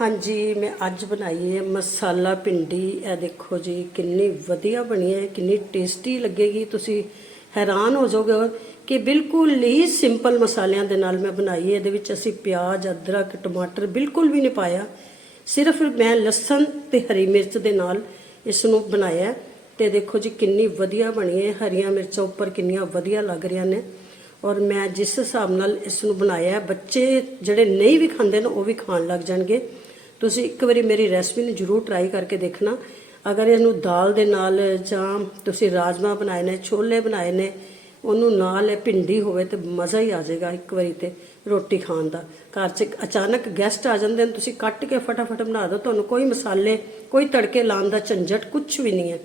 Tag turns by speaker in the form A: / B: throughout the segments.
A: ਹਾਂਜੀ, ਮੈਂ ਅੱਜ ਬਣਾਈ ਹੈ ਮਸਾਲਾ ਭਿੰਡੀ। ਇਹ ਦੇਖੋ ਜੀ, ਕਿੰਨੀ ਵਧੀਆ ਬਣੀ ਹੈ, ਕਿੰਨੀ ਟੇਸਟੀ ਲੱਗੇਗੀ। ਤੁਸੀਂ ਹੈਰਾਨ ਹੋ ਜਾਓਗੇ ਕਿ ਬਿਲਕੁਲ ਹੀ ਸਿੰਪਲ ਮਸਾਲਿਆਂ ਦੇ ਨਾਲ ਮੈਂ ਬਣਾਈ ਹੈ। ਇਹਦੇ ਵਿੱਚ ਅਸੀਂ ਪਿਆਜ਼, ਅਦਰਕ, ਟਮਾਟਰ ਬਿਲਕੁਲ ਵੀ ਨਹੀਂ ਪਾਇਆ। ਸਿਰਫ ਮੈਂ ਲਸਣ ਤੇ ਹਰੀ ਮਿਰਚ ਦੇ ਨਾਲ ਇਸ ਨੂੰ ਬਣਾਇਆ ਹੈ। ਤੇ ਦੇਖੋ ਜੀ, ਕਿੰਨੀ ਵਧੀਆ ਬਣੀ ਹੈ। ਹਰੀਆਂ ਮਿਰਚਾਂ ਉੱਪਰ ਕਿੰਨੀਆਂ ਵਧੀਆ ਲੱਗ ਰਹੀਆਂ ਨੇ। ਔਰ ਮੈਂ ਜਿਸ ਹਿਸਾਬ ਨਾਲ ਇਸ ਨੂੰ ਬਣਾਇਆ ਬੱਚੇ ਜਿਹੜੇ ਨਹੀਂ ਵੀ ਖਾਂਦੇ ਨੇ, ਉਹ ਵੀ ਖਾਣ ਲੱਗ ਜਾਣਗੇ। ਤੁਸੀਂ ਇੱਕ ਵਾਰੀ ਮੇਰੀ ਰੈਸਪੀ ਨੂੰ ਜਰੂਰ ਟਰਾਈ ਕਰਕੇ ਦੇਖਣਾ। ਅਗਰ ਇਹਨੂੰ ਦਾਲ ਦੇ ਨਾਲ ਜਾਂ ਤੁਸੀਂ ਰਾਜਮਾ ਬਣਾਏ ਨੇ, ਛੋਲੇ ਬਣਾਏ ਨੇ, ਉਹਨੂੰ ਨਾਲ ਇਹ ਭਿੰਡੀ ਹੋਵੇ ਤੇ ਮਜ਼ਾ ਹੀ ਆ ਜਾਏਗਾ ਇੱਕ ਵਾਰੀ ਤੇ ਰੋਟੀ ਖਾਣ ਦਾ। ਘਰ 'ਚ ਅਚਾਨਕ ਗੈਸਟ ਆ ਜਾਂਦੇ ਨੇ, ਤੁਸੀਂ ਕੱਟ ਕੇ ਫਟਾਫਟ ਬਣਾ ਦਿਓ। ਤੁਹਾਨੂੰ ਕੋਈ ਮਸਾਲੇ, ਕੋਈ ਤੜਕੇ ਲਾਉਣ ਦਾ ਝੰਜਟ ਕੁਝ ਵੀ ਨਹੀਂ ਹੈ।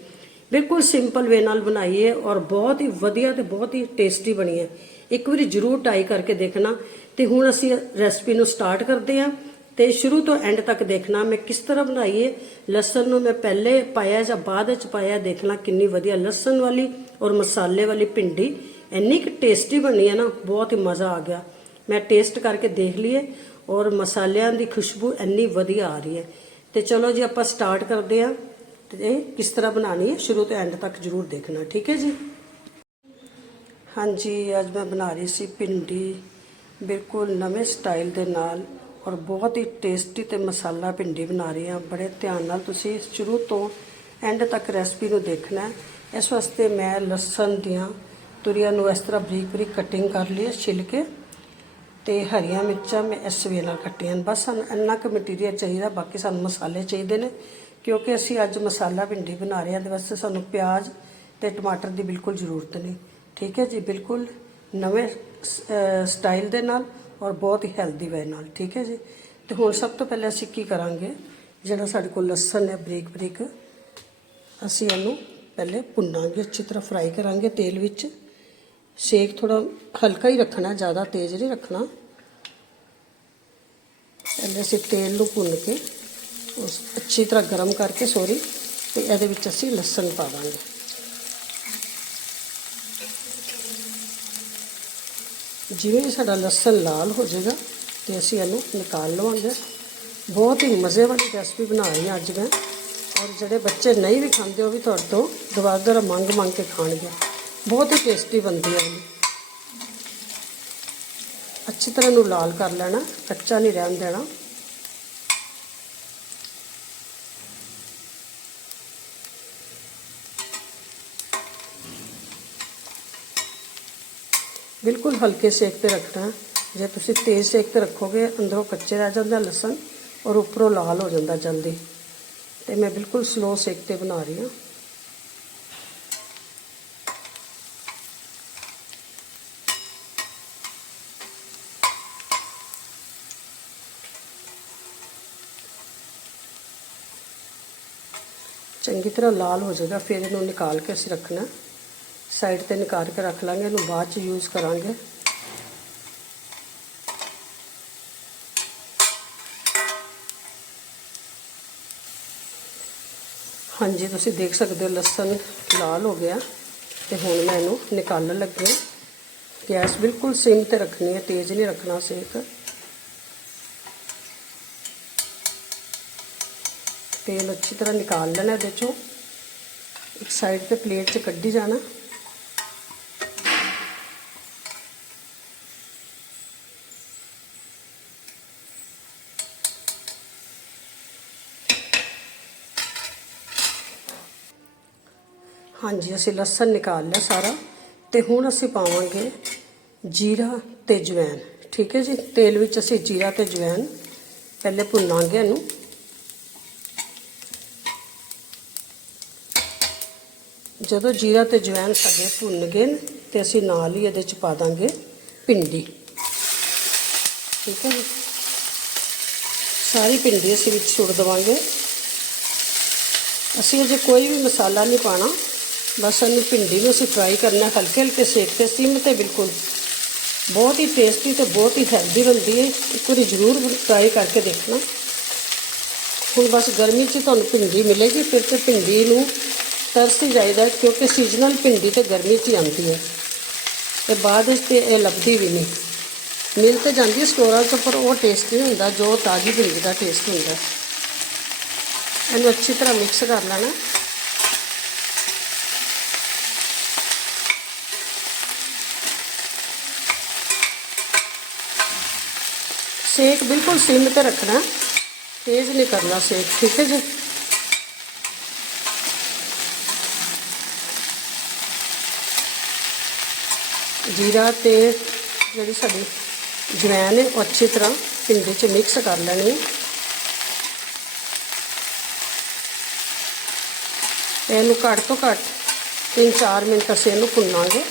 A: ਬਿਲਕੁਲ ਸਿੰਪਲ ਵੇ ਨਾਲ ਬਣਾਈਏ ਔਰ ਬਹੁਤ ਹੀ ਵਧੀਆ ਤੇ ਬਹੁਤ ਹੀ ਟੇਸਟੀ ਬਣੀ ਹੈ। ਇੱਕ ਵਾਰੀ ਜਰੂਰ ਟਰਾਈ ਕਰਕੇ ਦੇਖਣਾ। ਤੇ ਹੁਣ ਅਸੀਂ ਰੈਸਪੀ ਨੂੰ ਸਟਾਰਟ ਕਰਦੇ ਹਾਂ। ਤੇ ਸ਼ੁਰੂ ਤੋਂ ਐਂਡ ਤੱਕ ਦੇਖਣਾ, ਮੈਂ ਕਿਸ ਤਰ੍ਹਾਂ ਬਣਾਈਏ, ਲਸਣ ਨੂੰ ਮੈਂ ਪਹਿਲੇ ਪਾਇਆ ਜਾਂ ਬਾਅਦ ਵਿੱਚ ਪਾਇਆ, ਦੇਖਣਾ ਕਿੰਨੀ ਵਧੀਆ ਲਸਣ ਵਾਲੀ ਔਰ ਮਸਾਲੇ ਵਾਲੀ ਭਿੰਡੀ। ਇੰਨੀ ਕਿ ਟੇਸਟੀ ਬਣੀ ਹੈ ਨਾ, ਬਹੁਤ ਹੀ ਮਜ਼ਾ ਆ ਗਿਆ। ਮੈਂ ਟੇਸਟ ਕਰਕੇ ਦੇਖ ਲਈਏ ਔਰ ਮਸਾਲਿਆਂ ਦੀ ਖੁਸ਼ਬੂ ਇੰਨੀ ਵਧੀਆ ਆ ਰਹੀ ਹੈ। ਤੇ ਚਲੋ ਜੀ, ਆਪਾਂ ਸਟਾਰਟ ਕਰਦੇ ਹਾਂ। ਤੇ ਕਿਸ ਤਰ੍ਹਾਂ ਬਣਾਣੀ ਹੈ, ਸ਼ੁਰੂ ਤੋਂ ਐਂਡ ਤੱਕ ਜਰੂਰ ਦੇਖਣਾ, ਠੀਕ ਹੈ ਜੀ? ਹਾਂਜੀ, ਅੱਜ ਮੈਂ ਬਣਾ ਰਹੀ ਸੀ ਭਿੰਡੀ। ਬਿਲਕੁਲ ਨਵੇਂ ਸਟਾਈਲ ਦੇ ਨਾਲ ਔਰ ਬਹੁਤ ਹੀ ਟੇਸਟੀ ਤੇ ਮਸਾਲਾ ਭਿੰਡੀ ਬਣਾ ਰਹੀ ਹਾਂ। ਬੜੇ ਧਿਆਨ ਨਾਲ ਤੁਸੀਂ ਸ਼ੁਰੂ ਤੋਂ ਐਂਡ ਤੱਕ ਰੈਸਪੀ ਨੂੰ ਦੇਖਣਾ ਇਸ ਵਾਸਤੇ ਮੈਂ ਲਸਣ ਦੀਆਂ ਤੁਰੀਆਂ ਨੂੰ ਇਸ ਤਰ੍ਹਾਂ ਬਰੀਕ ਬਰੀਕ ਕਟਿੰਗ ਕਰ ਲਈ ਹੈ, ਛਿੱਲ ਕੇ ਤੇ ਹਰੀਆਂ ਮਿਰਚਾਂ ਮੈਂ ਇਸ ਵੇ ਨਾਲ ਕੱਟੀਆਂ ਨੇ। ਬਸ ਸਾਨੂੰ ਇੰਨਾ ਕੁ ਮਟੀਰੀਅਲ ਚਾਹੀਦਾ, ਬਾਕੀ ਸਾਨੂੰ ਮਸਾਲੇ ਚਾਹੀਦੇ ਨੇ, ਕਿਉਂਕਿ ਅਸੀਂ ਅੱਜ ਮਸਾਲਾ ਭਿੰਡੀ ਬਣਾ ਰਹੇ ਹਾਂ ਦੇ ਵਾਸਤੇ ਸਾਨੂੰ ਪਿਆਜ਼ ਤੇ ਟਮਾਟਰ ਦੀ ਬਿਲਕੁਲ ਜ਼ਰੂਰਤ ਨਹੀਂ। ਠੀਕ ਹੈ ਜੀ, ਬਿਲਕੁਲ ਨਵੇਂ ਸਟਾਈਲ ਦੇ ਨਾਲ ਔਰ ਬਹੁਤ ਹੀ ਹੈਲਦੀ ਵੇ ਨਾਲ, ਠੀਕ ਹੈ ਜੀ? ਤੇ ਹੁਣ ਸਭ ਤੋਂ ਪਹਿਲਾਂ ਅਸੀਂ ਕੀ ਕਰਾਂਗੇ? ਜਿਹੜਾ ਸਾਡੇ ਕੋਲ ਲਸਣ ਹੈ, ਬਰੀਕ ਬਰੀਕ, ਅਸੀਂ ਇਹਨੂੰ ਪਹਿਲੇ ਭੁੰਨਾਂਗੇ, ਅੱਛੀ ਤਰ੍ਹਾਂ ਫਰਾਈ ਕਰਾਂਗੇ ਤੇਲ ਵਿੱਚ। ਸੇਕ ਥੋੜਾ ਹਲਕਾ ਹੀ ਰੱਖਣਾ, ਜ਼ਿਆਦਾ ਤੇਜ਼ ਨਹੀਂ ਰੱਖਣਾ। ਪਹਿਲੇ ਅਸੀਂ ਤੇਲ ਨੂੰ ਭੁੰਨ ਕੇ ਉਸ ਅੱਛੀ ਤਰ੍ਹਾਂ ਗਰਮ ਕਰਕੇ ਸੋਰੀ ਤੇ ਇਹਦੇ ਵਿੱਚ ਅਸੀਂ ਲਸਣ ਪਾਵਾਂਗੇ ਜਿਵੇਂ ਹੀ ਸਾਡਾ ਲਸਣ ਲਾਲ ਹੋ ਜਾਏਗਾ ਤੇ ਅਸੀਂ ਇਹਨੂੰ ਨਿਕਾਲ ਲਵਾਂਗੇ। ਬਹੁਤ ਹੀ ਮਜ਼ੇ ਵਾਲੀ ਰੈਸਪੀ ਬਣਾ ਰਹੀ ਹਾਂ ਅੱਜ ਮੈਂ। ਔਰ ਜਿਹੜੇ ਬੱਚੇ ਨਹੀਂ ਵੀ ਖਾਂਦੇ, ਉਹ ਵੀ ਤੁਹਾਡੇ ਤੋਂ ਦੁਬਾਰਾ ਦੁਬਾਰਾ ਮੰਗ ਮੰਗ ਕੇ ਖਾਣਗੇ। ਬਹੁਤ ਹੀ ਟੇਸਟੀ ਬਣਦੀ ਹੈ ਇਹ। ਅੱਛੀ ਤਰ੍ਹਾਂ ਨੂੰ ਲਾਲ ਕਰ ਲੈਣਾ, ਕੱਚਾ ਨਹੀਂ ਰਹਿਣ ਦੇਣਾ। ਬਿਲਕੁਲ ਹਲਕੇ ਸੇਕ ਤੇ ਰੱਖਣਾ ਜੇ ਤੁਸੀਂ ਤੇਜ਼ ਸੇਕ ਤੇ ਰੱਖੋਗੇ, ਅੰਦਰੋਂ ਕੱਚੇ ਰਹਿ ਜਾਂਦਾ ਲਸਣ ਔਰ ਉੱਪਰੋਂ ਲਾਲ ਹੋ ਜਾਂਦਾ ਜਲਦੀ। ਤੇ ਮੈਂ ਬਿਲਕੁਲ ਸਲੋ ਸੇਕ ਤੇ ਬਣਾ ਰਹੀ ਹਾਂ। ਚੰਗੀ ਤਰ੍ਹਾਂ ਲਾਲ ਹੋ ਜਾਏਗਾ, ਫਿਰ ਇਹਨੂੰ ਨਿਕਾਲ ਕੇ ਅਸੀਂ ਰੱਖਣਾ ਸਾਈਡ ਤੇ ਨਿਕਾਲ ਕੇ ਰੱਖ ਲਾਂਗੇ, ਇਹਨੂੰ ਬਾਅਦ ਚ ਯੂਜ਼ ਕਰਾਂਗੇ। ਹਾਂਜੀ, ਤੁਸੀਂ ਦੇਖ ਸਕਦੇ ਹੋ ਲਸਣ ਲਾਲ ਹੋ ਗਿਆ ਤੇ ਹੁਣ ਮੈਂ ਇਹਨੂੰ ਨਿਕਾਲਣ ਲੱਗੀ ਹਾਂ। ਗੈਸ ਬਿਲਕੁਲ ਸਿਮ ਤੇ ਰੱਖਣੀ ਹੈ, ਤੇਜ਼ ਨਹੀਂ ਰੱਖਣਾ ਸੇਕ। ਤੇਲ ਅੱਛੀ ਤਰ੍ਹਾਂ ਨਿਕਾਲ ਲੈਣਾ ਇਹਦੇ ਚੋਂ। ਇੱਕ ਸਾਈਡ ਤੇ ਪਲੇਟ 'ਚ ਕੱਢੀ ਜਾਣਾ। ਹਾਂਜੀ, ਅਸੀਂ ਲਸਣ ਨਿਕਾਲ ਲਿਆ ਸਾਰਾ ਤੇ ਹੁਣ ਅਸੀਂ ਪਾਵਾਂਗੇ ਜੀਰਾ ਤੇ ਜਵੈਨ ਠੀਕ ਹੈ ਜੀ? ਤੇਲ ਵਿੱਚ ਅਸੀਂ ਜੀਰਾ ਤੇ ਜਵੈਨ ਪਹਿਲੇ ਭੁੰਨਾਂਗੇ ਇਹਨੂੰ। ਜਦੋਂ ਜੀਰਾ ਤੇ ਜਵੈਨ ਸਾਡੇ ਭੁੰਨ ਗਏ ਨੇ ਤੇ ਅਸੀਂ ਨਾਲ ਹੀ ਇਹਦੇ ਚ ਪਾ ਦਾਂਗੇ ਭਿੰਡੀ। ਠੀਕ ਹੈ ਜੀ? ਸਾਰੀ ਭਿੰਡੀ ਅਸੀਂ ਵਿੱਚ ਸੁੱਟ ਦੇਵਾਂਗੇ। ਅਸੀਂ ਅਜੇ ਕੋਈ ਵੀ ਮਸਾਲਾ ਨਹੀਂ ਪਾਣਾ। ਬਸ ਇਹਨੂੰ ਭਿੰਡੀ ਨੂੰ ਅਸੀਂ ਫਰਾਈ ਕਰਨਾ, ਹਲਕੇ ਹਲਕੇ ਸੇਕ ਤੇ ਸਿਮ ਤੇ ਬਿਲਕੁਲ। ਬਹੁਤ ਹੀ ਟੇਸਟੀ ਤੇ ਬਹੁਤ ਹੀ ਹੈਲਦੀ ਬਣਦੀ ਹੈ ਇੱਕ ਵਾਰੀ ਜ਼ਰੂਰ ਟਰਾਈ ਕਰਕੇ ਦੇਖਣਾ। ਹੁਣ ਬਸ ਗਰਮੀ 'ਚ ਤੁਹਾਨੂੰ ਭਿੰਡੀ ਮਿਲੇਗੀ, ਫਿਰ ਤੇ ਭਿੰਡੀ ਨੂੰ ਤਰਸ ਹੀ ਜਾਈਦਾ ਕਿਉਂਕਿ ਸੀਜ਼ਨਲ ਭਿੰਡੀ ਤੇ ਗਰਮੀ 'ਚ ਹੀ ਆਉਂਦੀ ਹੈ ਤੇ ਬਾਅਦ ਵਿੱਚ ਤੇ ਇਹ ਲੱਭਦੀ ਵੀ ਨਹੀਂ। ਮਿਲ ਤੇ ਜਾਂਦੀ ਹੈ ਸਟੋਰਾਂ 'ਚ ਪਰ ਉਹ ਟੇਸਟ ਨਹੀਂ ਹੁੰਦਾ, ਜੋ ਤਾਜ਼ੀ ਭਿੰਡੀ ਦਾ ਟੇਸਟ ਹੁੰਦਾ। ਇਹਨੂੰ ਅੱਛੀ ਤਰ੍ਹਾਂ ਮਿਕਸ ਕਰ ਲੈਣਾ। ਸੇਕ ਬਿਲਕੁਲ ਸਿਮ ਤੇ ਰੱਖਣਾ। ਤੇਜ਼ ਨਹੀਂ ਕਰਨਾ ਸੇਕ, ਠੀਕ ਹੈ ਜੀ? ਜੀਰਾ ਤੇ ਜਿਹੜੀ ਸਾਡੀ ਜਵੈਨ ਹੈ, ਉਹ ਅੱਛੀ ਤਰ੍ਹਾਂ ਭਿੰਡੀ 'ਚ ਮਿਕਸ ਕਰ ਲੈਣੀ ਹੈ। ਇਹਨੂੰ ਘੱਟ ਤੋਂ ਘੱਟ 3-4 ਮਿੰਟ ਅਸੀਂ ਇਹਨੂੰ ਭੁੰਨਾਂਗੇ।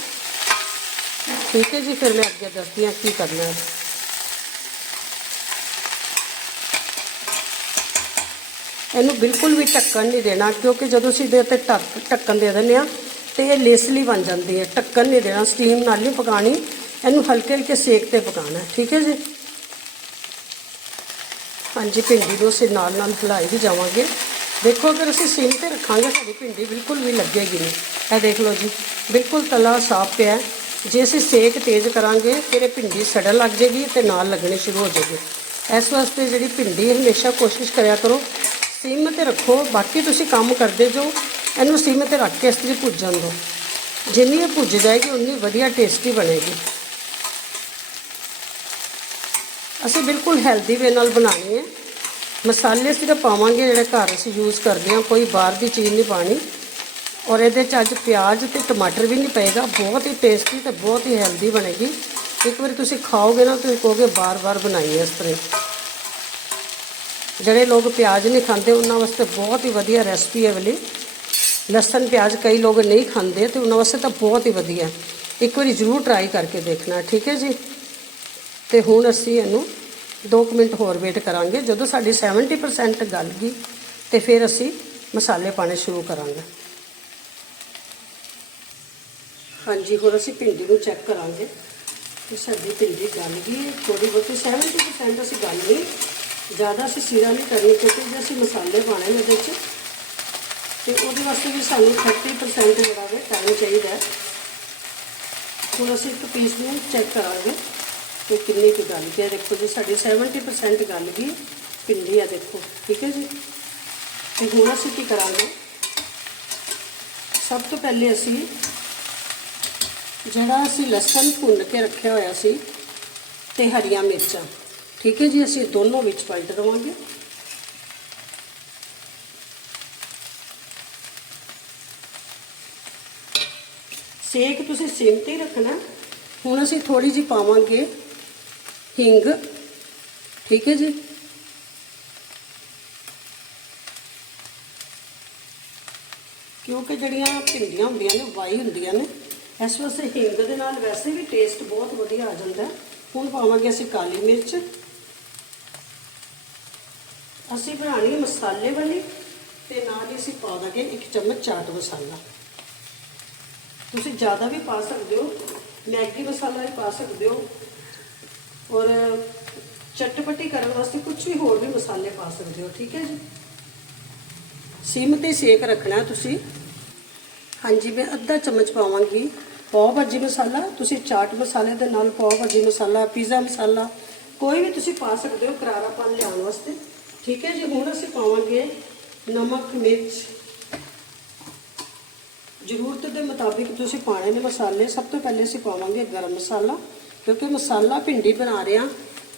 A: ਠੀਕ ਹੈ ਜੀ, ਫਿਰ ਮੈਂ ਅੱਗੇ ਦੱਸਦੀ ਹਾਂ ਕੀ ਕਰਨਾ ਹੈ। ਇਹਨੂੰ ਬਿਲਕੁਲ ਵੀ ਢੱਕਣ ਨਹੀਂ ਦੇਣਾ, ਕਿਉਂਕਿ ਜਦੋਂ ਅਸੀਂ ਇਹਦੇ ਉੱਤੇ ਢੱਕ, ਢੱਕਣ ਦੇ ਦਿੰਦੇ ਆ ਤੇ ਇਹ ਲੇਸਲੀ ਬਣ ਜਾਂਦੀ ਹੈ, ਢੱਕਣ ਨਹੀਂ ਦੇਣਾ ਸਟੀਮ ਨਾਲ ਨਹੀਂ ਪਕਾਣੀ, ਇਹਨੂੰ ਹਲਕੇ ਹਲਕੇ ਸੇਕ ਤੇ ਪਕਾਣਾ ਠੀਕ ਹੈ ਜੀ? ਹਾਂਜੀ, ਭਿੰਡੀ ਨੂੰ ਅਸੀਂ ਨਾਲ ਨਾਲ ਹਿਲਾਈ ਵੀ ਜਾਵਾਂਗੇ। ਦੇਖੋ, ਅਗਰ ਅਸੀਂ ਸਿਮ ਤੇ ਰੱਖਾਂਗੇ, ਸਾਡੀ ਭਿੰਡੀ ਬਿਲਕੁਲ ਵੀ ਲੱਗੇਗੀ ਨਹੀਂ। ਇਹ ਦੇਖ ਲਓ ਜੀ, ਬਿਲਕੁਲ ਤਲਾ ਸਾਫ਼ ਪਿਆ ਜੇ ਅਸੀਂ ਸੇਕ ਤੇਜ਼ ਕਰਾਂਗੇ, ਫਿਰ ਇਹ ਭਿੰਡੀ ਸੜਨ ਲੱਗ ਜੇਗੀ ਤੇ ਨਾਲ ਲੱਗਣੀ ਸ਼ੁਰੂ ਹੋ ਜੇਗੀ। ਇਸ ਵਾਸਤੇ ਜਿਹੜੀ ਭਿੰਡੀ ਹਮੇਸ਼ਾ ਕੋਸ਼ਿਸ਼ ਕਰਿਆ ਕਰੋ ਸਿਮ ਤੇ ਰੱਖੋ, ਬਾਕੀ ਤੁਸੀਂ ਕੰਮ ਕਰਦੇ ਜੋ ਇਹਨੂੰ ਸਿਮ ਤੇ ਰੱਖ ਕੇ ਇਸ ਤਰੀ ਭੁੱਜਣ ਦਿਓ। ਜਿੰਨੀ ਇਹ ਭੁੱਜ ਜਾਏਗੀ, ਉਨੀ ਵਧੀਆ ਟੇਸਟੀ ਬਣੇਗੀ। ਅਸੀਂ ਬਿਲਕੁਲ ਹੈਲਦੀ ਵੇ ਨਾਲ ਬਣਾਉਣੀ ਹੈ। ਮਸਾਲੇ ਸਿਰਫ ਪਾਵਾਂਗੇ ਜਿਹੜੇ ਘਰ ਅਸੀਂ ਯੂਜ਼ ਕਰਦੇ ਹਾਂ, ਕੋਈ ਬਾਹਰ ਦੀ ਚੀਜ਼ ਨਹੀਂ ਪਾਣੀ। ਔਰ ਇਹਦੇ ਚ ਅੱਜ ਪਿਆਜ਼ ਤੇ ਟਮਾਟਰ ਵੀ ਨਹੀਂ ਪਏਗਾ, ਬਹੁਤ ਹੀ ਟੇਸਟੀ ਤੇ ਬਹੁਤ ਹੀ ਹੈਲਦੀ ਬਣੇਗੀ। ਇੱਕ ਵਾਰੀ ਤੁਸੀਂ ਖਾਓਗੇ ਨਾ, ਤੁਸੀਂ ਕਹੋਗੇ ਬਾਰ-ਬਾਰ ਬਣਾਈਏ ਇਸ ਤਰ੍ਹਾਂ ਜਿਹੜੇ ਲੋਕ ਪਿਆਜ਼ ਨਹੀਂ ਖਾਂਦੇ, ਉਹਨਾਂ ਵਾਸਤੇ ਬਹੁਤ ਹੀ ਵਧੀਆ ਰੈਸਪੀ ਹੈ ਵਾਲੀ। ਲਸਣ, ਪਿਆਜ਼ ਕਈ ਲੋਕ ਨਹੀਂ ਖਾਂਦੇ ਤੇ ਉਹਨਾਂ ਵਾਸਤੇ ਤਾਂ ਬਹੁਤ ਹੀ ਵਧੀਆ। ਇੱਕ ਵਾਰੀ ਜ਼ਰੂਰ ਟਰਾਈ ਕਰਕੇ ਦੇਖਣਾ, ਠੀਕ ਹੈ ਜੀ? ਤੇ ਹੁਣ ਅਸੀਂ ਇਹਨੂੰ 2 ਮਿੰਟ ਹੋਰ ਵੇਟ ਕਰਾਂਗੇ। ਜਦੋਂ ਸਾਡੀ 70% ਗਲ ਗਈ, ਤੇ ਫਿਰ ਅਸੀਂ ਮਸਾਲੇ ਪਾਣੇ ਸ਼ੁਰੂ ਕਰਾਂਗੇ। ਹਾਂਜੀ, ਹੋਰ ਅਸੀਂ ਭਿੰਡੀ ਨੂੰ ਚੈੱਕ ਕਰਾਂਗੇ। ਕਿ ਸਾਡੀ ਭਿੰਡੀ ਗਲ ਗਈ ਥੋੜੀ ਬਹੁਤੀ 70% ਅਸੀਂ ਗਲ ਲਈ। ਜ਼ਿਆਦਾ ਅਸੀਂ ਸੀਰਾ ਨਹੀਂ ਕਰਨੀ ਕਿਉਂਕਿ ਜੇ ਅਸੀਂ ਮਸਾਲੇ ਪਾਣੇ ਨੇ ਇਹਦੇ 'ਚ ਤੇ ਉਹਦੇ ਵਾਸਤੇ ਵੀ ਸਾਨੂੰ 30% ਜਿਹੜਾ ਵੇ ਟਾਈਮ ਚਾਹੀਦਾ ਹੈ। ਹੁਣ ਅਸੀਂ ਇੱਕ ਪੀਸ ਨੂੰ ਚੈੱਕ ਕਰਾਂਗੇ ਕਿ ਕਿੰਨੀ ਕੁ ਗਲ ਗਈ ਹੈ। ਦੇਖੋ ਜੀ, ਸਾਡੀ 70% ਗਲ ਗਈ, ਭਿੰਡੀ ਆ ਦੇਖੋ, ਠੀਕ ਹੈ ਜੀ। ਤੇ ਹੁਣ ਅਸੀਂ ਕੀ ਕਰਾਂਗੇ? ਸਭ ਤੋਂ ਪਹਿਲੇ ਅਸੀਂ ਜਿਹੜਾ ਅਸੀਂ ਲਸਣ ਭੁੰਨ ਕੇ ਰੱਖਿਆ ਹੋਇਆ ਸੀ, ਤੇ ਹਰੀਆਂ ਮਿਰਚਾਂ। ਠੀਕ ਹੈ ਜੀ, ਅਸੀਂ ਦੋਨੋਂ ਵਿੱਚ ਪਲਟ ਦਵਾਂਗੇ। ਸੇਕ ਤੁਸੀਂ ਸਿਮ ਤੇ ਹੀ ਰੱਖਣਾ। ਹੁਣ ਅਸੀਂ ਥੋੜੀ ਜਿਹੀ ਪਾਵਾਂਗੇ ਹਿੰਗ। ਠੀਕ ਹੈ ਜੀ। ਕਿਉਂਕਿ ਜਿਹੜੀਆਂ ਭਿੰਡੀਆਂ ਹੁੰਦੀਆਂ ਨੇ, ਵਾਈ ਹੁੰਦੀਆਂ ਨੇ, ਇਸ ਵਾਸਤੇ ਹਿੰਗ ਦੇ ਨਾਲ ਵੈਸੇ ਵੀ ਟੇਸਟ ਬਹੁਤ ਵਧੀਆ ਆ ਜਾਂਦਾ। ਹੁਣ ਪਾਵਾਂਗੇ ਅਸੀਂ ਕਾਲੀ ਮਿਰਚ। ਅਸੀਂ ਬਣਾਣੀ ਮਸਾਲੇ ਵਾਲੀ ਤੇ ਨਾਲ ਹੀ ਅਸੀਂ ਪਾ ਦਾਂਗੇ ਇੱਕ ਚਮਚ ਚਾਟ ਮਸਾਲਾ। ਤੁਸੀਂ ਜ਼ਿਆਦਾ ਵੀ ਪਾ ਸਕਦੇ ਹੋ, ਮੈਗੀ ਮਸਾਲਾ ਵੀ ਪਾ ਸਕਦੇ ਹੋ ਔਰ ਚਟਪਟੀ ਕਰਨ ਵਾਸਤੇ ਕੁਝ ਵੀ ਹੋਰ ਵੀ ਮਸਾਲੇ ਪਾ ਸਕਦੇ ਹੋ, ਠੀਕ ਹੈ ਜੀ? ਸਿਮ ਤੇ ਸੇਕ ਰੱਖਣਾ ਤੁਸੀਂ। ਹਾਂਜੀ, ਮੈਂ ਅੱਧਾ ਚਮਚ ਪਾਵਾਂਗੀ ਪਾਓ ਭਾਜੀ ਮਸਾਲਾ। ਤੁਸੀਂ ਚਾਟ ਮਸਾਲੇ ਦੇ ਨਾਲ ਪਾਓ ਭਾਜੀ ਮਸਾਲਾ, ਪੀਜ਼ਾ ਮਸਾਲਾ, ਕੋਈ ਵੀ ਤੁਸੀਂ ਪਾ ਸਕਦੇ ਹੋ ਕਰਾਰਾਪਨ ਲਿਆਉਣ ਵਾਸਤੇ। ਠੀਕ ਹੈ ਜੀ, ਹੁਣ ਅਸੀਂ ਪਾਵਾਂਗੇ ਨਮਕ, ਮਿਰਚ। ਜ਼ਰੂਰਤ ਦੇ ਮੁਤਾਬਿਕ ਤੁਸੀਂ ਪਾਣੇ ਨੇ ਮਸਾਲੇ। ਸਭ ਤੋਂ ਪਹਿਲੇ ਅਸੀਂ ਪਾਵਾਂਗੇ ਗਰਮ ਮਸਾਲਾ, ਕਿਉਂਕਿ ਮਸਾਲਾ ਭਿੰਡੀ ਬਣਾ ਰਹੇ ਹਾਂ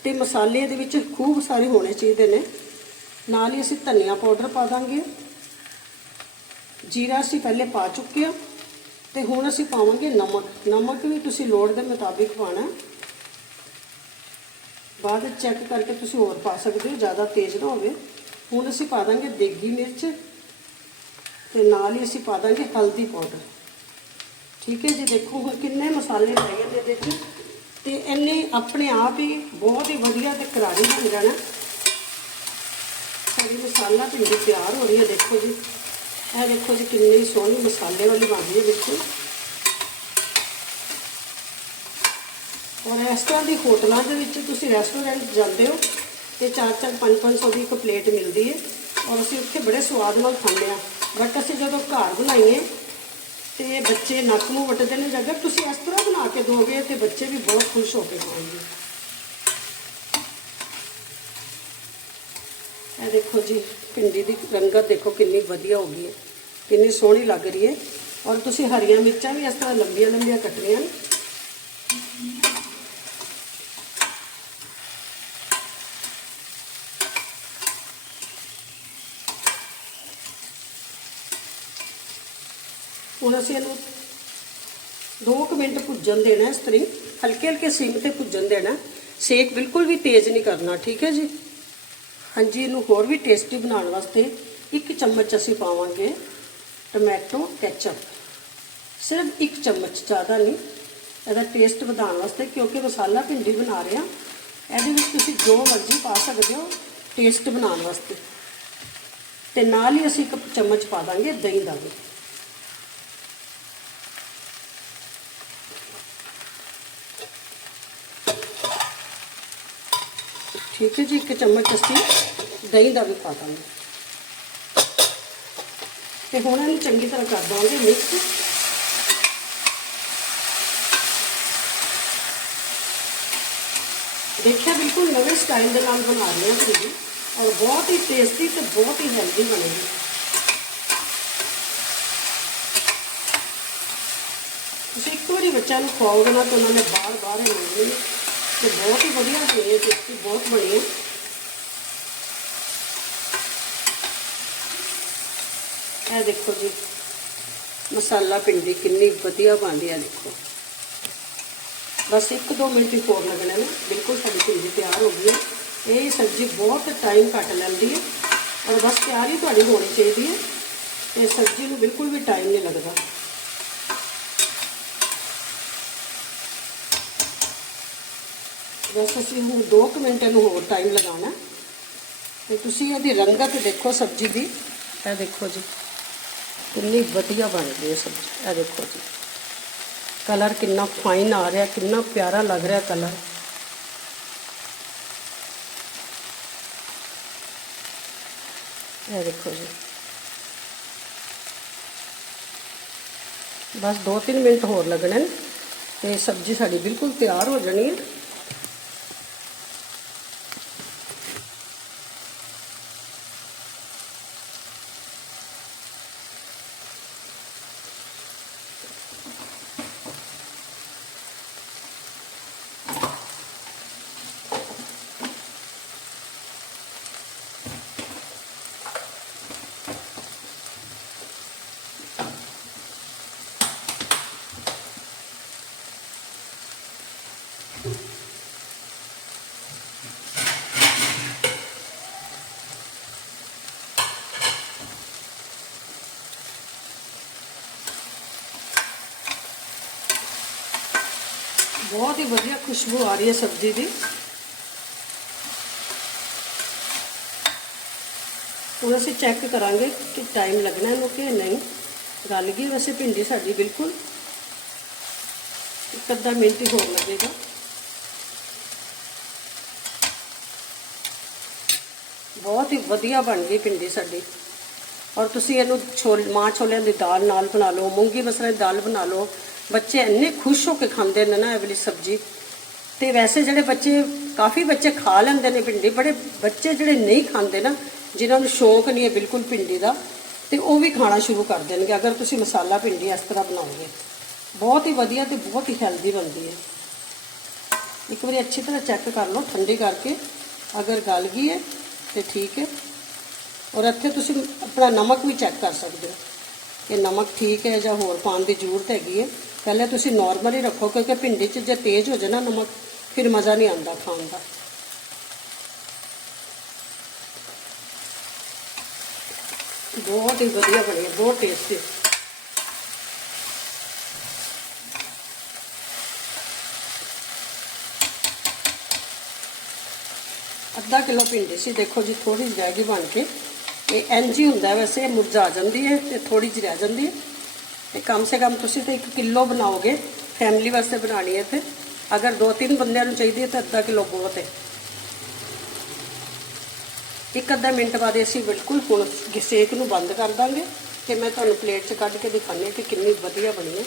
A: ਤੇ ਮਸਾਲੇ ਦੇ ਵਿੱਚ ਖੂਬ ਸਾਰੇ ਹੋਣੇ ਚਾਹੀਦੇ ਨੇ। ਨਾਲ ਹੀ ਅਸੀਂ ਧਨੀਆ ਪਾਊਡਰ ਪਾ ਦਾਂਗੇ। ਜੀਰਾ ਅਸੀਂ ਪਹਿਲੇ ਪਾ ਚੁੱਕੇ ਹਾਂ ਤੇ ਹੁਣ ਅਸੀਂ ਪਾਵਾਂਗੇ ਨਮਕ। ਨਮਕ ਵੀ ਤੁਸੀਂ ਲੋੜ ਦੇ ਮੁਤਾਬਿਕ ਪਾਣਾ ਬਾਅਦ ਚੈੱਕ ਕਰਕੇ ਤੁਸੀਂ ਹੋਰ ਪਾ ਸਕਦੇ ਹੋ, ਜ਼ਿਆਦਾ ਤੇਜ਼ ਨਾ ਹੋਵੇ। ਹੁਣ ਅਸੀਂ ਪਾ ਦਾਂਗੇ ਦੇਗੀ ਮਿਰਚ ਤੇ ਨਾਲ ਹੀ ਅਸੀਂ ਪਾ ਦਾਂਗੇ ਹਲਦੀ ਪਾਊਡਰ। ਠੀਕ ਹੈ ਜੀ, ਦੇਖੋ ਹੁਣ ਕਿੰਨੇ ਮਸਾਲੇ ਪੈ ਗਏ ਇਹਦੇ ਵਿੱਚ। ਤੇ ਇਹਨੇ ਆਪਣੇ ਆਪ ਹੀ ਬਹੁਤ ਹੀ ਵਧੀਆ ਤੇ ਕਰਾਰੀ ਬਣ ਜਾਣਾ। ਸਾਡੀ ਮਸਾਲਾ ਭਿੰਡੀ ਤਿਆਰ ਹੋ ਰਹੀ ਹੈ, ਦੇਖੋ ਜੀ। ਇਹ ਦੇਖੋ ਜੀ ਕਿੰਨੀ ਸੋਹਣੀ ਮਸਾਲੇ ਵਾਲੀ ਬਣ ਰਹੀ ਹੈ, ਦੇਖੋ। ਔਰ ਇਸ ਤਰ੍ਹਾਂ ਦੀ ਹੋਟਲਾਂ ਦੇ ਵਿੱਚ ਤੁਸੀਂ ਰੈਸਟੋਰੈਂਟ ਜਾਂਦੇ ਹੋ ਤੇ 4-4 5-500 ਦੀ ਇੱਕ ਪਲੇਟ ਮਿਲਦੀ ਹੈ ਔਰ ਅਸੀਂ ਉੱਥੇ ਬੜੇ ਸਵਾਦ ਨਾਲ ਖਾਂਦੇ ਆ ਬਟ ਅਸੀਂ ਜਦੋਂ ਘਰ ਬਣਾਈਏ ਤੇ ਬੱਚੇ ਨੱਕ ਨੂੰ ਵੱਟਦੇ ਨੇ ਜਦ ਤੁਸੀਂ ਇਸ ਤਰ੍ਹਾਂ ਬਣਾ ਕੇ ਦੋਗੇ ਤੇ ਬੱਚੇ ਵੀ ਬਹੁਤ ਖੁਸ਼ ਹੋ ਕੇ ਖਾਣਗੇ। ਇਹ ਦੇਖੋ ਜੀ, ਭਿੰਡੀ ਦੀ ਰੰਗਤ ਦੇਖੋ ਕਿੰਨੀ ਵਧੀਆ ਹੋ ਗਈ ਹੈ, ਕਿੰਨੀ ਸੋਹਣੀ ਲੱਗ ਰਹੀ ਹੈ। ਔਰ ਤੁਸੀਂ ਹਰੀਆਂ ਮਿਰਚਾਂ ਵੀ ਇਸ ਤਰ੍ਹਾਂ ਲੰਬੀਆਂ ਲੰਬੀਆਂ ਕੱਟਣੀਆਂ ਨੇ। ਅਸੀਂ ਇਹਨੂੰ 2 ਮਿੰਟ ਭੁੱਜਣ ਦੇਣਾ ਇਸ ਤਰੀ ਹਲਕੇ ਹਲਕੇ ਸਿਮ ਤੇ ਭੁੱਜਣ ਦੇਣਾ ਸੇਕ ਬਿਲਕੁਲ ਵੀ ਤੇਜ਼ ਨਹੀਂ ਕਰਨਾ, ਠੀਕ ਹੈ ਜੀ? ਹਾਂਜੀ, ਇਹਨੂੰ ਹੋਰ ਵੀ ਟੇਸਟੀ ਬਣਾਉਣ ਵਾਸਤੇ ਇੱਕ ਚਮਚ ਅਸੀਂ ਪਾਵਾਂਗੇ ਟੋਮੈਟੋ ਕੈਚਅਪ ਸਿਰਫ ਇੱਕ ਚਮਚ, ਜ਼ਿਆਦਾ ਨਹੀਂ। ਇਹਦਾ ਟੇਸਟ ਵਧਾਉਣ ਵਾਸਤੇ ਕਿਉਂਕਿ ਮਸਾਲਾ ਭਿੰਡੀ ਬਣਾ ਰਹੇ ਹਾਂ। ਇਹਦੇ ਵਿੱਚ ਤੁਸੀਂ ਜੋ ਮਰਜ਼ੀ ਪਾ ਸਕਦੇ ਹੋ ਟੇਸਟ ਬਣਾਉਣ ਵਾਸਤੇ। ਤੇ ਨਾਲ ਹੀ ਅਸੀਂ ਇੱਕ ਚਮਚ ਪਾ ਦਾਂਗੇ ਦਹੀਂ ਦਾ ਵੀ। ਠੀਕ ਹੈ ਜੀ ਇੱਕ ਚਮਚ ਅਸੀਂ ਦਹੀਂ ਦਾ ਵੀ ਪਾ ਦਾਂਗੇ ਤੇ ਹੁਣ ਇਹਨੂੰ ਚੰਗੀ ਤਰ੍ਹਾਂ ਕਰ ਦਾਂਗੇ ਮਿਕਸ ਦੇਖਿਆ ਬਿਲਕੁਲ ਨਵੇਂ ਸਟਾਈਲ ਦੇ ਨਾਲ ਬਣਾ ਰਹੇ ਹਾਂ ਤੁਸੀਂ ਔਰ ਬਹੁਤ ਹੀ ਟੇਸਟੀ ਤੇ ਬਹੁਤ ਹੀ ਹੈਲਦੀ ਬਣੇਗੀ ਤੁਸੀਂ ਇੱਕ ਵਾਰੀ ਬੱਚਿਆਂ ਨੂੰ ਖਵਾਓਗੇ ਨਾ ਤਾਂ ਉਹਨਾਂ ਨੇ ਬਾਰ-ਬਾਰ ਇਹ ਮੰਗਣੀ ਤੇ ਬਹੁਤ ਹੀ ਵਧੀਆ ਬਣੀ ਹੈ ਟੇਸਟੀ ਬਹੁਤ ਬਣੀ ਹੈ ਇਹ ਦੇਖੋ ਜੀ ਮਸਾਲਾ ਭਿੰਡੀ ਕਿੰਨੀ ਵਧੀਆ ਬਣਦੀ ਹੈ ਦੇਖੋ ਬਸ 1-2 ਮਿੰਟ ਹੀ ਹੋਰ ਲੱਗਣੇ ਨੇ ਬਿਲਕੁਲ ਸਾਡੀ ਭਿੰਡੀ ਤਿਆਰ ਹੋ ਗਈ ਹੈ ਇਹ ਸਬਜ਼ੀ ਬਹੁਤ ਟਾਈਮ ਘੱਟ ਲੈਂਦੀ ਹੈ ਔਰ ਬਸ ਤਿਆਰ ਹੀ ਤੁਹਾਡੀ ਹੋਣੀ ਚਾਹੀਦੀ ਹੈ ਤੇ ਸਬਜ਼ੀ ਨੂੰ ਬਿਲਕੁਲ ਵੀ ਟਾਈਮ ਨਹੀਂ ਲੱਗਦਾ ਬਸ ਅਸੀਂ ਹੁਣ 2 ਮਿੰਟ ਨੂੰ ਹੋਰ ਟਾਈਮ ਲਗਾਉਣਾ। ਤੇ ਤੁਸੀਂ ਇਹਦੀ ਰੰਗਤ ਦੇਖੋ ਸਬਜ਼ੀ ਦੀ। ਇਹ ਦੇਖੋ ਜੀ, ਕਿੰਨੀ ਵਧੀਆ ਬਣ ਗਈ ਹੈ ਸਬਜ਼ੀ। ਇਹ ਦੇਖੋ ਜੀ ਕਲਰ ਕਿੰਨਾ ਫਾਈਨ ਆ ਰਿਹਾ, ਕਿੰਨਾ ਪਿਆਰਾ ਲੱਗ ਰਿਹਾ ਕਲਰ ਇਹ ਦੇਖੋ ਜੀ, ਬਸ 2-3 ਮਿੰਟ ਹੋਰ ਲੱਗਣੇ ਨੇ ਤੇ ਸਬਜ਼ੀ ਸਾਡੀ ਬਿਲਕੁਲ ਤਿਆਰ ਹੋ ਜਾਣੀ ਹੈ। ਬਹੁਤ ਹੀ ਵਧੀਆ ਖੁਸ਼ਬੂ ਆ ਰਹੀ ਹੈ ਸਬਜ਼ੀ ਦੀ ਹੁਣ ਅਸੀਂ ਚੈੱਕ ਕਰਾਂਗੇ ਕਿ ਟਾਈਮ ਲੱਗਣਾ ਇਹਨੂੰ ਕਿ ਨਹੀਂ ਗਲ ਗਈ ਵੈਸੇ ਭਿੰਡੀ ਸਾਡੀ ਬਿਲਕੁਲ ਇੱਕ ਅੱਧਾ ਮਿੰਟ ਹੀ ਹੋਰ ਲੱਗੇਗਾ ਬਹੁਤ ਹੀ ਵਧੀਆ ਬਣ ਗਈ ਭਿੰਡੀ ਸਾਡੀ ਔਰ ਤੁਸੀਂ ਇਹਨੂੰ ਛੋਲ ਮਾਂ ਛੋਲਿਆਂ ਦੀ ਦਾਲ ਨਾਲ ਬਣਾ ਲਓ ਮੂੰਗੀ ਮਸਰਾਂ ਦੀ ਦਾਲ ਬਣਾ ਲਓ ਬੱਚੇ ਇੰਨੇ ਖੁਸ਼ ਹੋ ਕੇ ਖਾਂਦੇ ਨੇ ਨਾ ਇਹ ਵਾਲੀ ਸਬਜ਼ੀ। ਤੇ ਵੈਸੇ ਜਿਹੜੇ ਬੱਚੇ, ਕਾਫੀ ਬੱਚੇ ਖਾ ਲੈਂਦੇ ਨੇ ਭਿੰਡੀ, ਬੜੇ ਬੱਚੇ ਜਿਹੜੇ ਨਹੀਂ ਖਾਂਦੇ ਨਾ, ਜਿਨ੍ਹਾਂ ਨੂੰ ਸ਼ੌਂਕ ਨਹੀਂ ਹੈ ਬਿਲਕੁਲ ਭਿੰਡੀ ਦਾ, ਤੇ ਉਹ ਵੀ ਖਾਣਾ ਸ਼ੁਰੂ ਕਰ ਦੇਣਗੇ, ਅਗਰ ਤੁਸੀਂ ਮਸਾਲਾ ਭਿੰਡੀ ਇਸ ਤਰ੍ਹਾਂ ਬਣਾਓਗੇ। ਬਹੁਤ ਹੀ ਵਧੀਆ ਤੇ ਬਹੁਤ ਹੀ ਹੈਲਦੀ ਬਣਦੀ ਹੈ। ਇੱਕ ਵਾਰੀ ਅੱਛੀ ਤਰ੍ਹਾਂ ਚੈੱਕ ਕਰ ਲਓ, ਠੰਡੀ ਕਰਕੇ, ਅਗਰ ਗਲ ਗਈ ਹੈ, ਤੇ ਠੀਕ ਹੈ। ਔਰ ਇੱਥੇ ਤੁਸੀਂ ਆਪਣਾ ਨਮਕ ਵੀ ਚੈੱਕ ਕਰ ਸਕਦੇ ਹੋ, ਕਿ ਨਮਕ ਠੀਕ ਹੈ ਜਾਂ ਹੋਰ ਪਾਉਣ ਦੀ ਜ਼ਰੂਰਤ ਹੈਗੀ ਹੈ। ਪਹਿਲੇ ਤੁਸੀਂ ਨਾਰਮਲ ਹੀ ਰੱਖੋ, ਕਿਉਂਕਿ ਭਿੰਡੀ 'ਚ ਜੇ ਤੇਜ਼ ਹੋ ਜਾਏ ਨਾ ਨਮਕ, ਫਿਰ ਮਜ਼ਾ ਨਹੀਂ ਆਉਂਦਾ ਖਾਣ ਦਾ। ਬਹੁਤ ਹੀ ਵਧੀਆ ਬਣੀ, ਬਹੁਤ ਟੇਸਟੀ ਅੱਧਾ ਕਿਲੋ ਭਿੰਡੀ ਸੀ, ਦੇਖੋ ਜੀ ਥੋੜੀ ਜਿਹੀ ਰਹਿ ਗਈ ਬਣ ਕੇ। ਇਹ ਇੰਜ ਹੁੰਦਾ ਵੈਸੇ ਮੁਰਝਾ ਜਾਂਦੀ ਹੈ ਤੇ ਥੋੜੀ ਜਿਹੀ ਰਹਿ ਜਾਂਦੀ ਹੈ। ਤੇ ਕਮ ਸੇ ਕਮ ਤੁਸੀਂ ਤੇ 1 ਕਿਲੋ ਬਣਾਓਗੇ ਫੈਮਿਲੀ ਵਾਸਤੇ ਬਣਾਣੀ ਹੈ ਤੇ ਅਗਰ 2-3 ਬੰਦਿਆਂ ਨੂੰ ਚਾਹੀਦੀ ਹੈ ਤਾਂ ਅੱਧਾ ਕਿਲੋ ਬਹੁਤ ਹੈ। ਇੱਕ ਅੱਧਾ ਮਿੰਟ ਬਾਅਦ ਅਸੀਂ ਬਿਲਕੁਲ ਹੁਣ ਸੇਕ ਨੂੰ ਬੰਦ ਕਰ ਦਾਂਗੇ ਤੇ ਮੈਂ ਤੁਹਾਨੂੰ ਪਲੇਟ 'ਚ ਕੱਢ ਕੇ ਦਿਖਾਣੀ ਕਿ ਕਿੰਨੀ ਵਧੀਆ ਬਣੀ ਹੈ।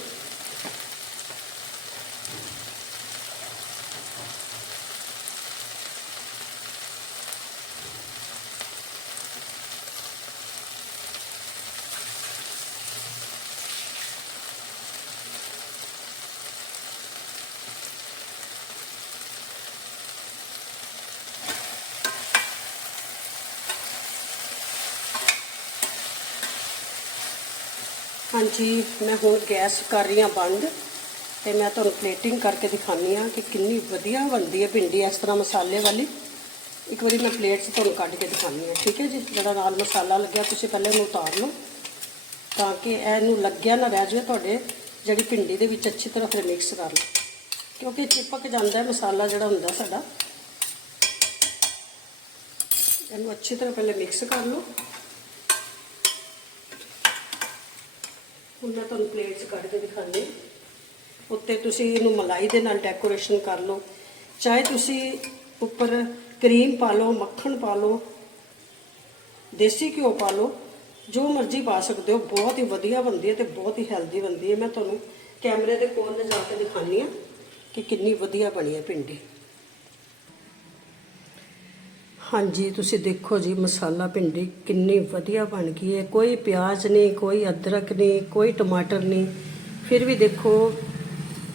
A: ਹਾਂਜੀ, ਮੈਂ ਹੁਣ ਗੈਸ ਕਰ ਰਹੀ ਹਾਂ ਬੰਦ ਤੇ ਮੈਂ ਤੁਹਾਨੂੰ ਪਲੇਟਿੰਗ ਕਰਕੇ ਦਿਖਾਉਂਦੀ ਹਾਂ ਕਿ ਕਿੰਨੀ ਵਧੀਆ ਬਣਦੀ ਹੈ ਭਿੰਡੀ, ਇਸ ਤਰ੍ਹਾਂ ਮਸਾਲੇ ਵਾਲੀ। ਇੱਕ ਵਾਰੀ ਮੈਂ ਪਲੇਟ 'ਚ ਤੁਹਾਨੂੰ ਕੱਢ ਕੇ ਦਿਖਾਉਂਦੀ ਹਾਂ, ਠੀਕ ਹੈ ਜੀ? ਜਿਹੜਾ ਨਾਲ ਮਸਾਲਾ ਲੱਗਿਆ, ਤੁਸੀਂ ਪਹਿਲੇ ਇਹਨੂੰ ਉਤਾਰ ਲਓ ਤਾਂ ਕਿ ਇਹਨੂੰ ਲੱਗਿਆ ਨਾ ਰਹਿ ਜਾਵੇ ਤੁਹਾਡੇ, ਜਿਹੜੀ ਭਿੰਡੀ ਦੇ ਵਿੱਚ ਅੱਛੀ ਤਰ੍ਹਾਂ ਫਿਰ ਮਿਕਸ ਕਰ ਲਓ। ਕਿਉਂਕਿ ਚਿਪਕ ਜਾਂਦਾ ਮਸਾਲਾ ਜਿਹੜਾ ਹੁੰਦਾ ਸਾਡਾ। ਇਹਨੂੰ ਅੱਛੀ ਤਰ੍ਹਾਂ ਪਹਿਲੇ ਮਿਕਸ ਕਰ ਲਓ। ਹੁਣ ਮੈਂ ਤੁਹਾਨੂੰ ਪਲੇਟ 'ਚ ਕੱਢ ਕੇ ਦਿਖਾਉਂਦੀ ਉੱਤੇ ਤੁਸੀਂ ਇਹਨੂੰ ਮਲਾਈ ਦੇ ਨਾਲ ਡੈਕੋਰੇਸ਼ਨ ਕਰ ਲਓ। ਚਾਹੇ ਤੁਸੀਂ ਉੱਪਰ ਕਰੀਮ ਪਾ ਲਓ, ਮੱਖਣ ਪਾ ਲਓ, ਦੇਸੀ ਘਿਓ ਪਾ ਲਓ, ਜੋ ਮਰਜ਼ੀ ਪਾ ਸਕਦੇ ਹੋ। ਬਹੁਤ ਹੀ ਵਧੀਆ ਬਣਦੀ ਹੈ ਤੇ ਬਹੁਤ ਹੀ ਹੈਲਦੀ ਬਣਦੀ ਹੈ। ਮੈਂ ਤੁਹਾਨੂੰ ਕੈਮਰੇ ਦੇ ਕੋਲ ਲਿਜਾ ਕੇ ਦਿਖਾਉਂਦੀ ਹਾਂ ਕਿ ਕਿੰਨੀ ਵਧੀਆ ਬਣੀ ਹੈ ਭਿੰਡੀ। ਹਾਂਜੀ, ਤੁਸੀਂ ਦੇਖੋ ਜੀ, ਮਸਾਲਾ ਭਿੰਡੀ ਕਿੰਨੀ ਵਧੀਆ ਬਣ ਗਈ ਹੈ। ਕੋਈ ਪਿਆਜ਼ ਨਹੀਂ, ਕੋਈ ਅਦਰਕ ਨਹੀਂ, ਕੋਈ ਟਮਾਟਰ ਨਹੀਂ। ਫਿਰ ਵੀ ਦੇਖੋ,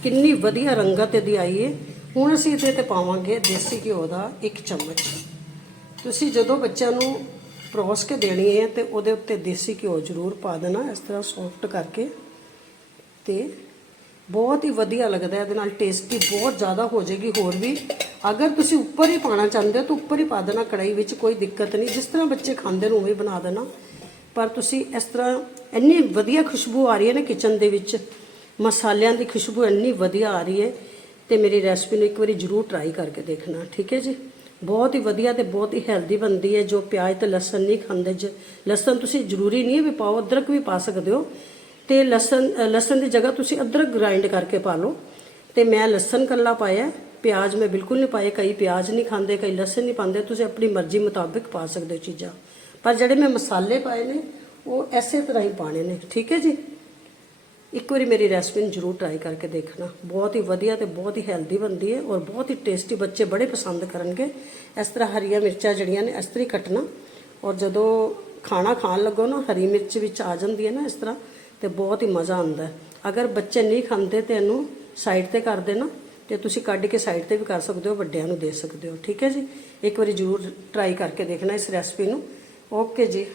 A: ਕਿੰਨੀ ਵਧੀਆ ਰੰਗਤ ਇਹਦੀ ਆਈ ਹੈ। ਹੁਣ ਅਸੀਂ ਇਹਦੇ ਤੇ ਪਾਵਾਂਗੇ ਦੇਸੀ ਘਿਓ ਦਾ ਇੱਕ ਚਮਚ। ਤੁਸੀਂ ਜਦੋਂ ਬੱਚਿਆਂ ਨੂੰ ਪਰੋਸ ਕੇ ਦੇਣੀ ਹੈ ਤੇ ਉਹਦੇ ਉੱਤੇ ਦੇਸੀ ਘਿਓ ਜ਼ਰੂਰ ਪਾ ਦੇਣਾ, ਇਸ ਤਰ੍ਹਾਂ ਸੌਫਟ ਕਰਕੇ ਤੇ ਬਹੁਤ ਹੀ ਵਧੀਆ ਲੱਗਦਾ ਇਹਦੇ ਨਾਲ ਟੇਸਟੀ ਬਹੁਤ ਜ਼ਿਆਦਾ ਹੋ ਜਾਏਗੀ ਹੋਰ ਵੀ। ਅਗਰ ਤੁਸੀਂ ਉੱਪਰ ਹੀ ਪਾਣਾ ਚਾਹੁੰਦੇ ਹੋ, ਤਾਂ ਉੱਪਰ ਹੀ ਪਾ ਦੇਣਾ ਕੜਾਈ ਵਿੱਚ ਕੋਈ ਦਿੱਕਤ ਨਹੀਂ। ਜਿਸ ਤਰ੍ਹਾਂ ਬੱਚੇ ਖਾਂਦੇ ਨੇ, ਉਵੇਂ ਹੀ ਬਣਾ ਦੇਣਾ। ਪਰ ਤੁਸੀਂ ਇਸ ਤਰ੍ਹਾਂ ਇੰਨੀ ਵਧੀਆ ਖੁਸ਼ਬੂ ਆ ਰਹੀ ਹੈ ਨਾ ਕਿਚਨ ਦੇ ਵਿੱਚ। ਮਸਾਲਿਆਂ ਦੀ ਖੁਸ਼ਬੂ ਇੰਨੀ ਵਧੀਆ ਆ ਰਹੀ ਹੈ। ਤੇ ਮੇਰੀ ਰੈਸਪੀ ਨੂੰ ਇੱਕ ਵਾਰੀ ਜ਼ਰੂਰ ਟਰਾਈ ਕਰਕੇ ਦੇਖਣਾ, ਠੀਕ ਹੈ ਜੀ? ਬਹੁਤ ਹੀ ਵਧੀਆ ਤੇ ਬਹੁਤ ਹੀ ਹੈਲਦੀ ਬਣਦੀ ਹੈ, ਜੋ ਪਿਆਜ਼ ਤੇ ਲਸਣ ਨਹੀਂ ਖਾਂਦੇ ਜ। ਲਸਣ ਤੁਸੀਂ ਜ਼ਰੂਰੀ ਨਹੀਂ ਵੀ ਪਾਓ, ਅਦਰਕ ਵੀ ਪਾ ਸਕਦੇ ਹੋ। ਤੇ ਲਸਣ ਲਸਣ ਦੀ ਜਗ੍ਹਾ ਤੁਸੀਂ ਅਦਰਕ ਗ੍ਰਾਈਂਡ ਕਰਕੇ ਪਾ ਲਓ। ਤੇ ਮੈਂ ਲਸਣ ਕੱਲਾ ਪਾਇਆ ਪਿਆਜ਼ ਮੈਂ ਬਿਲਕੁਲ ਨਹੀਂ ਪਾਏ, ਕਈ ਪਿਆਜ਼ ਨਹੀਂ ਖਾਂਦੇ, ਕਈ ਲਸਣ ਨਹੀਂ ਪਾਉਂਦੇ। ਤੁਸੀਂ ਆਪਣੀ ਮਰਜ਼ੀ ਮੁਤਾਬਿਕ ਪਾ ਸਕਦੇ ਹੋ ਚੀਜ਼ਾਂ। ਪਰ ਜਿਹੜੇ ਮੈਂ ਮਸਾਲੇ ਪਾਏ ਨੇ, ਉਹ ਐਸੇ ਤਰ੍ਹਾਂ ਹੀ ਪਾਣੇ ਨੇ। ਠੀਕ ਹੈ ਜੀ? ਇੱਕ ਵਾਰੀ ਮੇਰੀ ਰੈਸਪੀ ਨੂੰ ਜ਼ਰੂਰ ਟਰਾਈ ਕਰਕੇ ਦੇਖਣਾ। ਬਹੁਤ ਹੀ ਵਧੀਆ ਤੇ ਬਹੁਤ ਹੀ ਹੈਲਦੀ ਬਣਦੀ ਹੈ ਔਰ ਬਹੁਤ ਹੀ ਟੇਸਟੀ ਬੱਚੇ ਬੜੇ ਪਸੰਦ ਕਰਨਗੇ। ਇਸ ਤਰ੍ਹਾਂ ਹਰੀਆਂ ਮਿਰਚਾਂ ਜਿਹੜੀਆਂ ਨੇ, ਇਸ ਤਰ੍ਹਾਂ ਹੀ ਕੱਟਣਾ। ਔਰ ਜਦੋਂ ਖਾਣਾ ਖਾਣ ਲੱਗੋ ਨਾ, ਹਰੀ ਮਿਰਚ ਵਿੱਚ ਆ ਜਾਂਦੀ ਹੈ ਨਾ ਇਸ ਤਰ੍ਹਾਂ ਤੇ ਬਹੁਤ ਹੀ ਮਜ਼ਾ ਆਉਂਦਾ ਅਗਰ ਬੱਚੇ ਨਹੀਂ ਖਾਂਦੇ ਤੇ ਇਹਨੂੰ ਸਾਈਡ ਤੇ ਕਰ ਦੇਣਾ, ਤੇ ਤੁਸੀਂ ਕੱਢ ਕੇ ਸਾਈਡ ਤੇ ਵੀ ਕਰ ਸਕਦੇ ਹੋ, ਵੱਡਿਆਂ ਨੂੰ ਦੇ ਸਕਦੇ ਹੋ। ਠੀਕ ਹੈ ਜੀ? ਇੱਕ ਵਾਰੀ ਜ਼ਰੂਰ ਟਰਾਈ ਕਰਕੇ ਦੇਖਣਾ ਇਸ ਰੈਸਪੀ ਨੂੰ। ਓਕੇ ਜੀ।